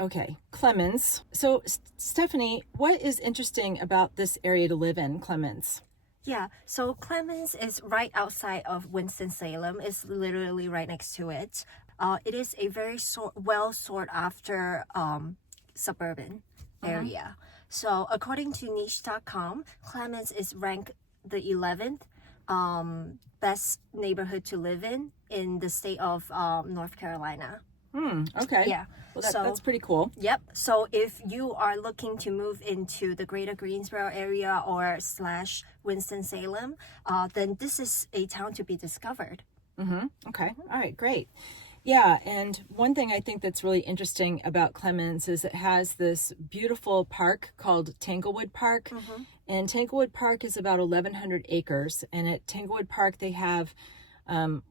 Okay, Clemmons. So, Stephanie, what is interesting about this area to live in, Clemmons? Yeah, so Clemmons is right outside of Winston-Salem. It's literally right next to it. It is a very well sought after suburban area. So according to niche.com, Clemmons is ranked the 11th best neighborhood to live in the state of North Carolina. Okay. Yeah. Well, that's pretty cool. Yep. So if you are looking to move into the greater Greensboro area or / Winston-Salem, then this is a town to be discovered. Okay. All right, great. Yeah, and one thing I think that's really interesting about Clemmons is it has this beautiful park called Tanglewood Park. And Tanglewood Park is about 1,100 acres. And at Tanglewood Park, they have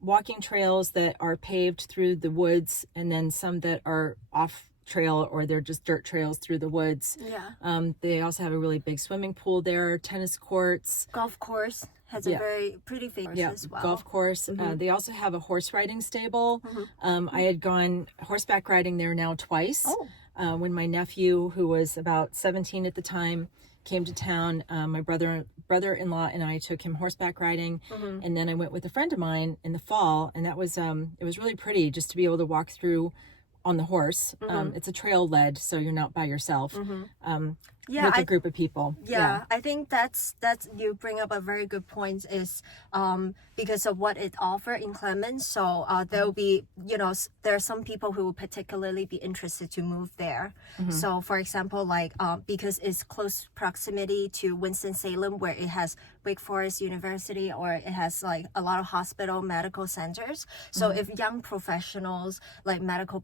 walking trails that are paved through the woods, and then some that are off trail or they're just dirt trails through the woods. Yeah. They also have a really big swimming pool there, tennis course. Golf course has a very pretty famous as well. Golf course. They also have a horse riding stable. I had gone horseback riding there now twice. When my nephew, who was about 17 at the time, came to town, my brother-in-law and I took him horseback riding, and then I went with a friend of mine in the fall, and that was it was really pretty just to be able to walk through on the horse. It's a trail led, so you're not by yourself. With a group of people. Yeah, I think that's you bring up a very good point is because of what it offers in Clemmons. So there'll be, there are some people who will particularly be interested to move there. So for example, like because it's close proximity to Winston-Salem, where it has Wake Forest University, or it has like a lot of hospital medical centers. So if young professionals, like medical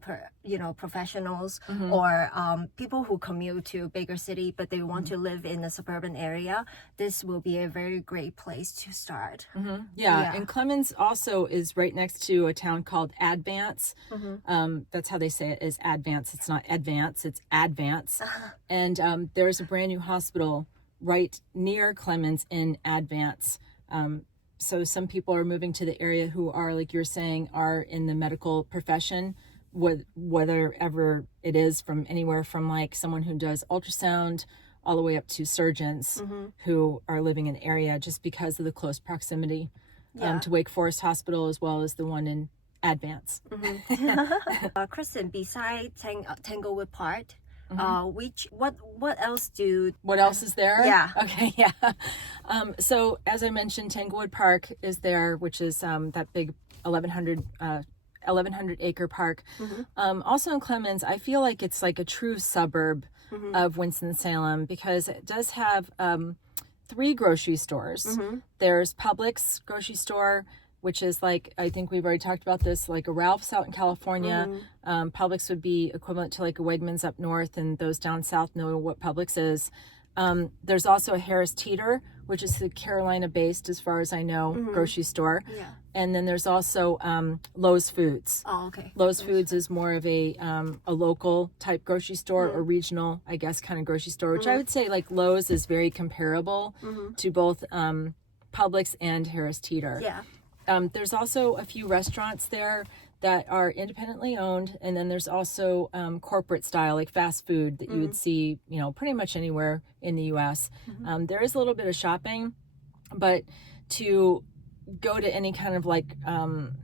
professionals, or people who commute to bigger city but they want to live in a suburban area, this will be a very great place to start. Yeah, and Clemmons also is right next to a town called Advance. That's how they say it, is Advance. It's not Advance, it's Advance. And there's a brand new hospital right near Clemmons in Advance. So some people are moving to the area who are, like you're saying, are in the medical profession, whether ever it is, from anywhere from like someone who does ultrasound all the way up to surgeons who are living in the area just because of the close proximity to Wake Forest Hospital, as well as the one in Advance. Kristen, beside Tanglewood Park, what else is there? Yeah. Okay, yeah. So as I mentioned, Tanglewood Park is there, which is that big 1,100 acre park. Also in Clemmons, I feel like it's like a true suburb of Winston-Salem because it does have 3 grocery stores. There's Publix grocery store, which is like, I think we've already talked about this, like a Ralph's out in California. Publix would be equivalent to like a Wegmans up north, and those down south know what Publix is. There's also a Harris Teeter, which is the Carolina-based, as far as I know, grocery store. And then there's also Lowe's Foods. Oh, okay. Lowe's Foods is more of a local type grocery store or regional, I guess, kind of grocery store, which I would say like Lowe's is very comparable to both Publix and Harris Teeter. Yeah. There's also a few restaurants there that are independently owned, and then there's also corporate style, like fast food, that you would see, pretty much anywhere in the U.S. There is a little bit of shopping, but to go to any kind of like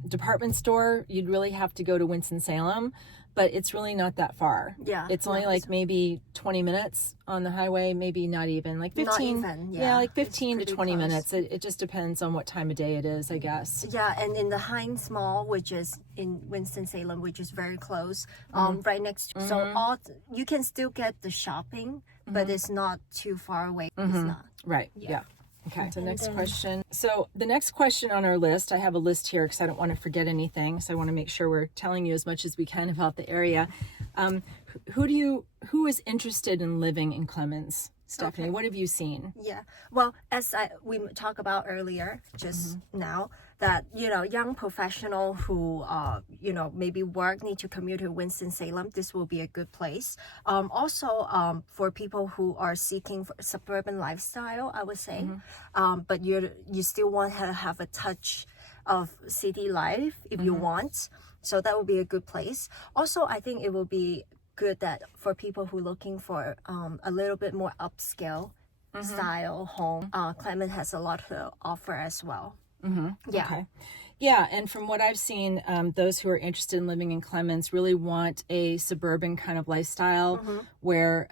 department store, you'd really have to go to Winston-Salem, but it's really not that far. Yeah. It's only like maybe 20 minutes on the highway, maybe not even, like 15. Not even, yeah, like 15 to 20 close. Minutes. It just depends on what time of day it is, I guess. Yeah, and in the Heinz Mall, which is in Winston-Salem, which is very close, right next to, so you can still get the shopping, but it's not too far away. It's not. Right, yeah. Okay, so next question. So the next question on our list, I have a list here because I don't want to forget anything. So I want to make sure we're telling you as much as we can about the area. Who is interested in living in Clemmons? Stephanie, what have you seen? Yeah, well, as we talked about earlier, just now, that, young professional who, maybe need to commute to Winston-Salem, this will be a good place. Also, for people who are seeking for suburban lifestyle, I would say, but you still want to have a touch of city life if you want. So that would be a good place. Also, I think it will be good that for people who looking for a little bit more upscale style home, Clemmons has a lot to offer as well. Yeah. Okay. Yeah, and from what I've seen, those who are interested in living in Clemmons really want a suburban kind of lifestyle where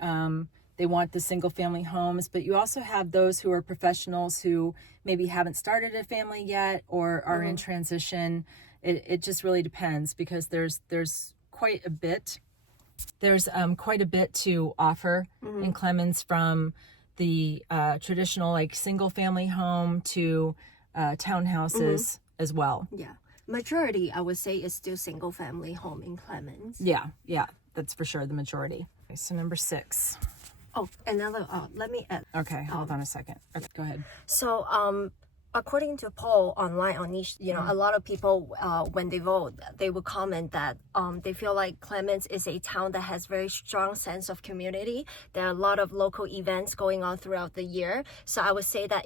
they want the single family homes, but you also have those who are professionals who maybe haven't started a family yet or are in transition. It just really depends, because there's quite a bit. There's quite a bit to offer in Clemmons, from the traditional like single family home to townhouses as well. Yeah. Majority, I would say, is still single family home in Clemmons. Yeah, that's for sure the majority. Okay, so number 6. Oh, another, let me add. Okay, hold on a second. Okay, go ahead. So, according to a poll online on each, a lot of people, when they vote, they will comment that they feel like Clemmons is a town that has very strong sense of community. There are a lot of local events going on throughout the year. So I would say that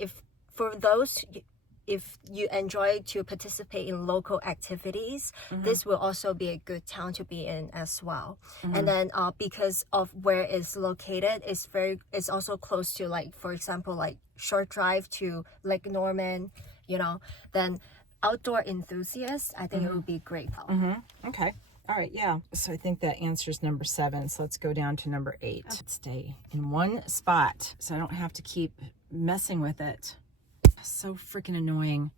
if you enjoy to participate in local activities, this will also be a good town to be in as well. And then because of where it's located, it's also close to, like, for example, like short drive to Lake Norman, then outdoor enthusiasts, I think it would be great. Okay. All right, yeah. So I think that answers number 7. So let's go down to number 8. Stay in one spot so I don't have to keep messing with it. So freaking annoying.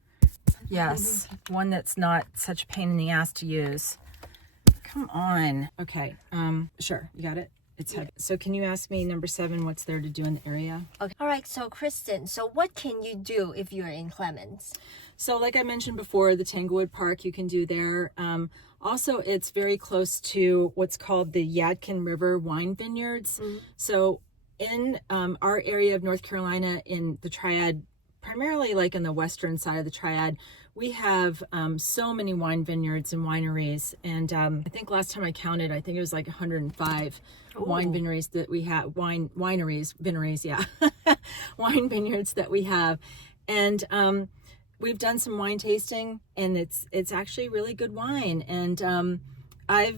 Yes, one that's not such a pain in the ass to use. Come on. Okay, sure, you got it? It's heavy. So can you ask me number 7, what's there to do in the area? Okay. All right, so Kristen, so what can you do if you're in Clemmons? So like I mentioned before, the Tanglewood Park you can do there. Also, it's very close to what's called the Yadkin River wine vineyards. So in our area of North Carolina, in the Triad, primarily like in the western side of the Triad, we have so many wine vineyards and wineries. And I think last time I counted, I think it was like 105 wine vineyards that we have, wine vineyards that we have. And we've done some wine tasting, and it's actually really good wine. And I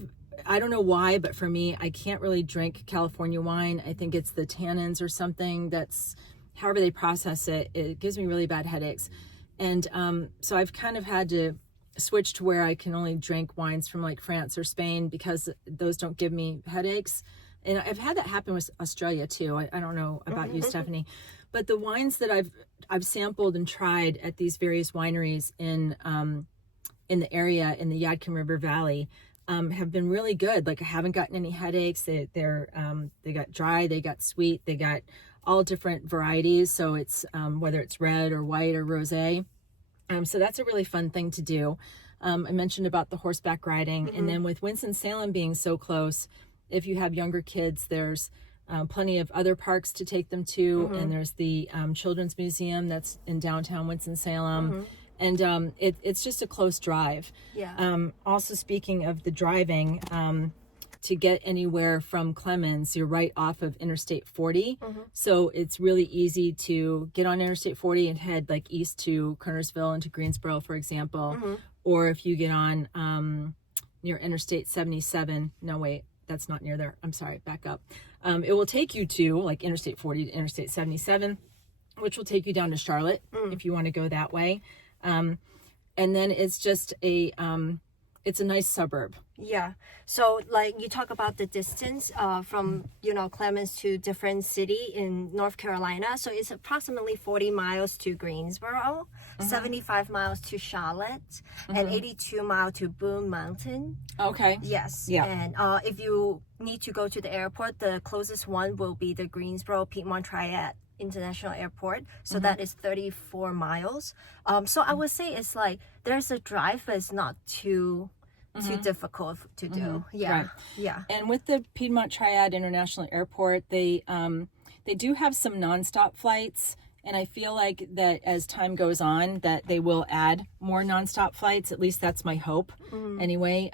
don't know why, but for me, I can't really drink California wine. I think it's the tannins or something that's, however they process it, it gives me really bad headaches. And so I've kind of had to switch to where I can only drink wines from like France or Spain, because those don't give me headaches. And I've had that happen with Australia too. I don't know about you, Stephanie, but the wines that I've sampled and tried at these various wineries in the area, in the Yadkin River Valley, have been really good. Like, I haven't gotten any headaches. They got dry, they got sweet, they got all different varieties. So it's whether it's red or white or rosé. So that's a really fun thing to do. I mentioned about the horseback riding, and then with Winston-Salem being so close, if you have younger kids, there's plenty of other parks to take them to, and there's the Children's Museum that's in downtown Winston-Salem. And it's just a close drive. Yeah. Also, speaking of the driving, to get anywhere from Clemmons, you're right off of Interstate 40. So it's really easy to get on Interstate 40 and head like east to Kernersville and to Greensboro, for example. Or if you get on near Interstate 77, no wait, that's not near there. I'm sorry, back up. It will take you to like Interstate 40 to Interstate 77, which will take you down to Charlotte if you want to go that way. And then it's just it's a nice suburb. Yeah. So like you talk about the distance from, Clemmons to different city in North Carolina. So it's approximately 40 miles to Greensboro, 75 miles to Charlotte, and 82 miles to Boone Mountain. Okay. Yes. Yeah. And if you need to go to the airport, the closest one will be the Greensboro Piedmont Triad International Airport. So that is 34 miles. So I would say it's like there's a drive, but it's not too difficult to do. Yeah. Right. Yeah. And with the Piedmont Triad International Airport, they do have some nonstop flights, and I feel like that as time goes on that they will add more nonstop flights. At least that's my hope anyway,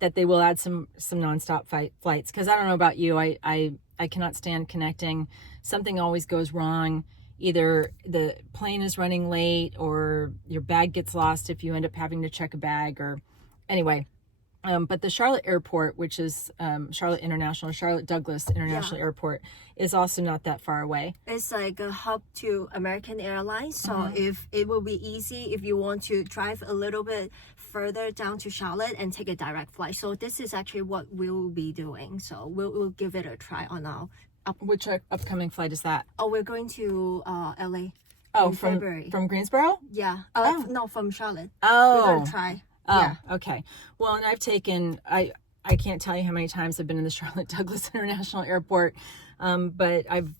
that they will add some nonstop flights, because I don't know about you, I cannot stand connecting. Something always goes wrong. Either the plane is running late, or your bag gets lost if you end up having to check a bag, or anyway. But the Charlotte Airport, which is Charlotte Douglas International Airport, is also not that far away. It's like a hub to American Airlines. So if it will be easy if you want to drive a little bit further down to Charlotte and take a direct flight. So this is actually what we'll be doing. So we'll give it a try on our Which upcoming flight is that? Oh, we're going to LA. Oh, from February. From Greensboro? Yeah. No, from Charlotte. Oh. We're gonna try. Oh, yeah. Okay. Well, and I've taken, I can't tell you how many times I've been in the Charlotte Douglas International Airport, but I've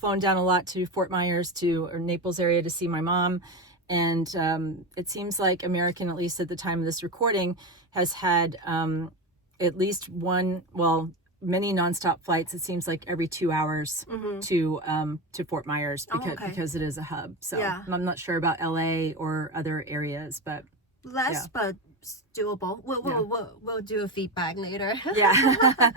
flown down a lot to Fort Myers or Naples area to see my mom. And it seems like American, at least at the time of this recording, has had at least many nonstop flights. It seems like every 2 hours to Fort Myers because it is a hub. So I'm not sure about LA or other areas, but less, but doable. We'll do a feedback later. Yeah.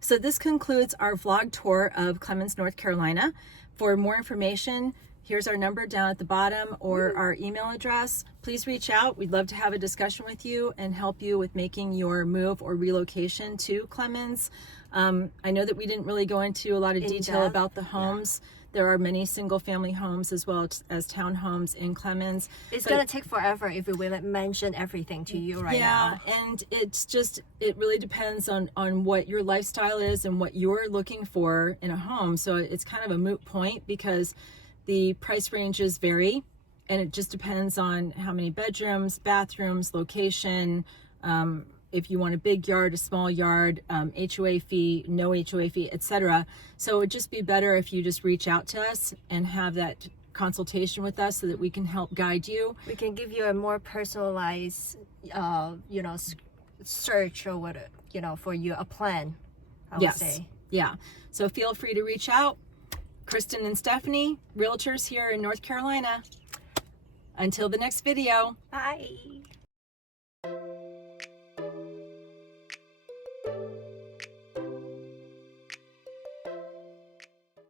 So this concludes our vlog tour of Clemmons, North Carolina. For more information, here's our number down at the bottom or our email address. Please reach out. We'd love to have a discussion with you and help you with making your move or relocation to Clemmons. I know that we didn't really go into a lot of detail about the homes. Yeah. There are many single family homes as well as townhomes in Clemmons. It's going to take forever if we will mention everything to you now. Yeah, and it really depends on what your lifestyle is and what you're looking for in a home. So it's kind of a moot point because the price ranges vary, and it just depends on how many bedrooms, bathrooms, location, if you want a big yard, a small yard, HOA fee, no HOA fee, etc. So it would just be better if you just reach out to us and have that consultation with us so that we can help guide you. We can give you a more personalized, search or what, for you, a plan, I would say. Yeah. So feel free to reach out. Kristen and Stephanie, realtors here in North Carolina. Until the next video. Bye.